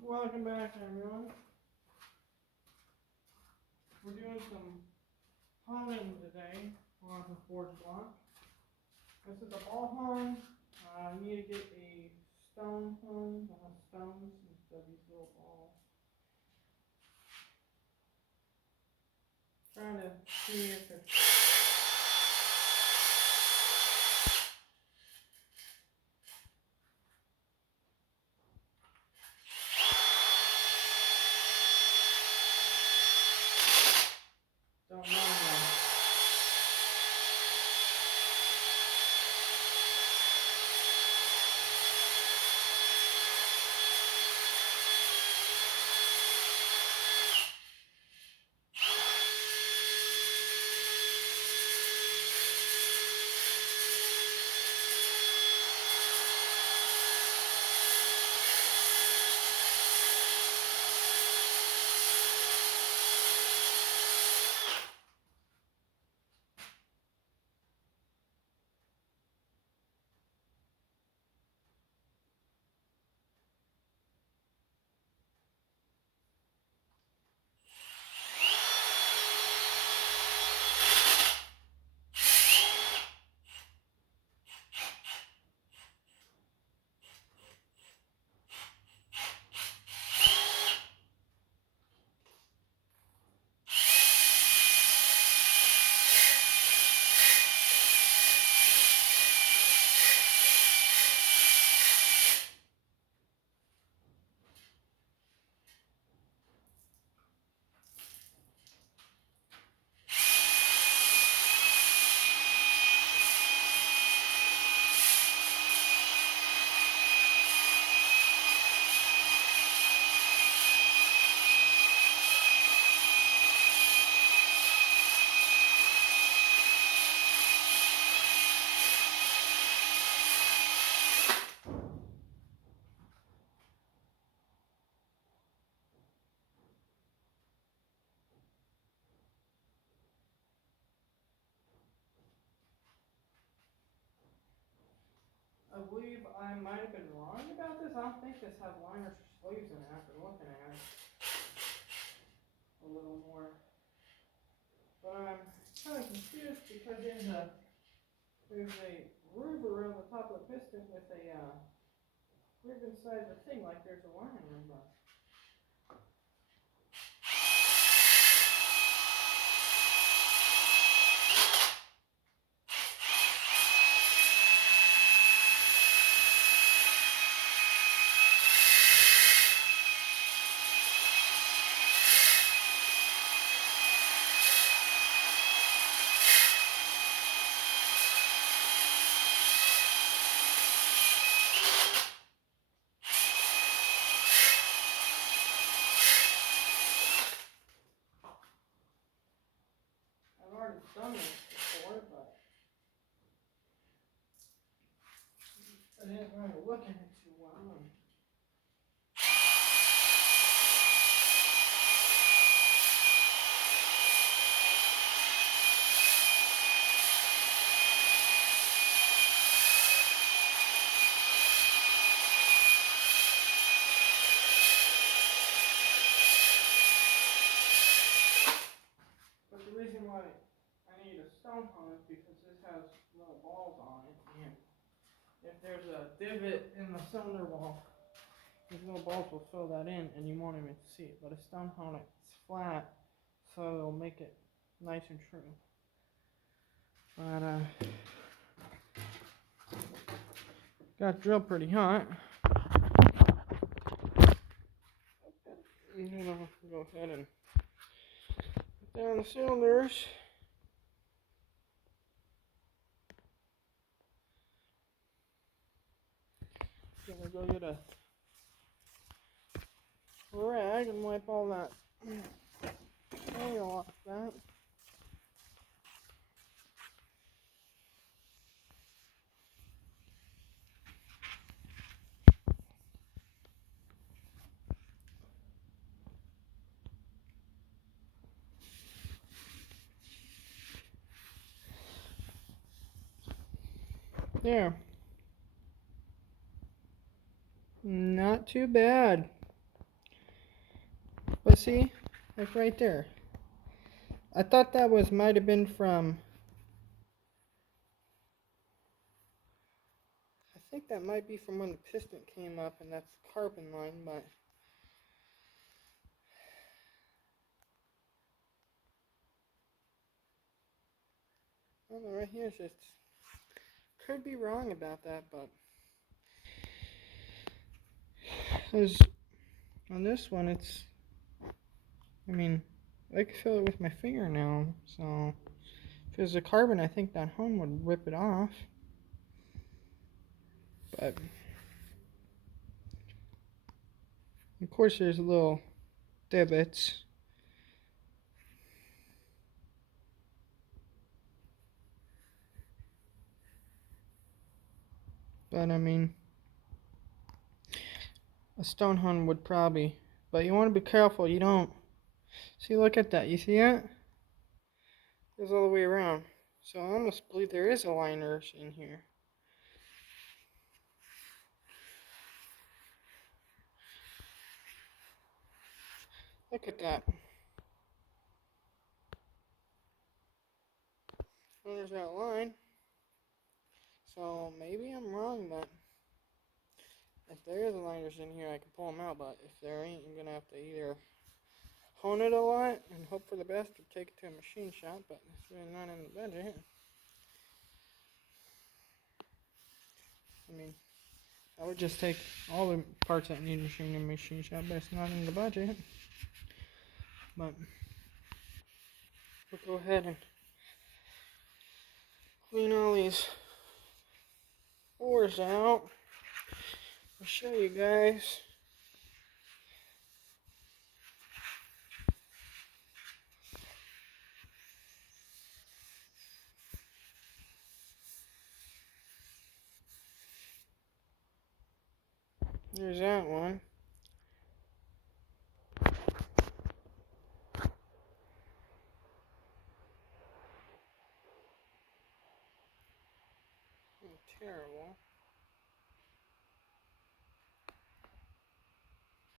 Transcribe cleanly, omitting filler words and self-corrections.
Welcome back, everyone. We're doing some honing today on the forge block. This is a ball hone. You need to get a stone hone that has stones instead of these little balls. Trying to see if it's don't know though. I believe I might have been wrong about this. I don't think this has liners or sleeves in it after looking at it a little more. But I'm kind of confused because there's a groove around the top of the piston with a groove inside the thing like there's a liner, but I've already done this before, but I didn't really look at it too well. But the reason why I need a stone hone is because this has little balls on it, and if there's a divot in the cylinder wall, these little balls will fill that in, and you won't even see it. But a stone hone, it's flat, so it'll make it nice and true. But got drilled pretty hot. I'm gonna go ahead and put down the cylinders. Gonna go get a rag and wipe all that oil off that. There. Not too bad. But see, like right there. I thought that might have been from. I think that might be from when the piston came up, and that's the carbon line, but. I don't know, right here it's just. Could be wrong about that, but. Because on this one, it's. I mean, I can feel it with my finger now, so. If it was a carbon, I think that hone would rip it off. But. Of course, there's little divots. But I mean, a stone hone would probably. But you want to be careful. You don't. See, look at that. You see it? It goes all the way around. So I almost believe there is a liner in here. Look at that. Well, there's that line. So maybe I'm wrong, but if there is liners in here, I can pull them out. But if there ain't, I'm gonna have to either hone it a lot and hope for the best, or take it to a machine shop. But it's really not in the budget. I mean, I would just take all the parts that need machine in a machine shop, but it's not in the budget. But we'll go ahead and clean all these oars out. I'll show you guys. There's that one. Oh, terrible.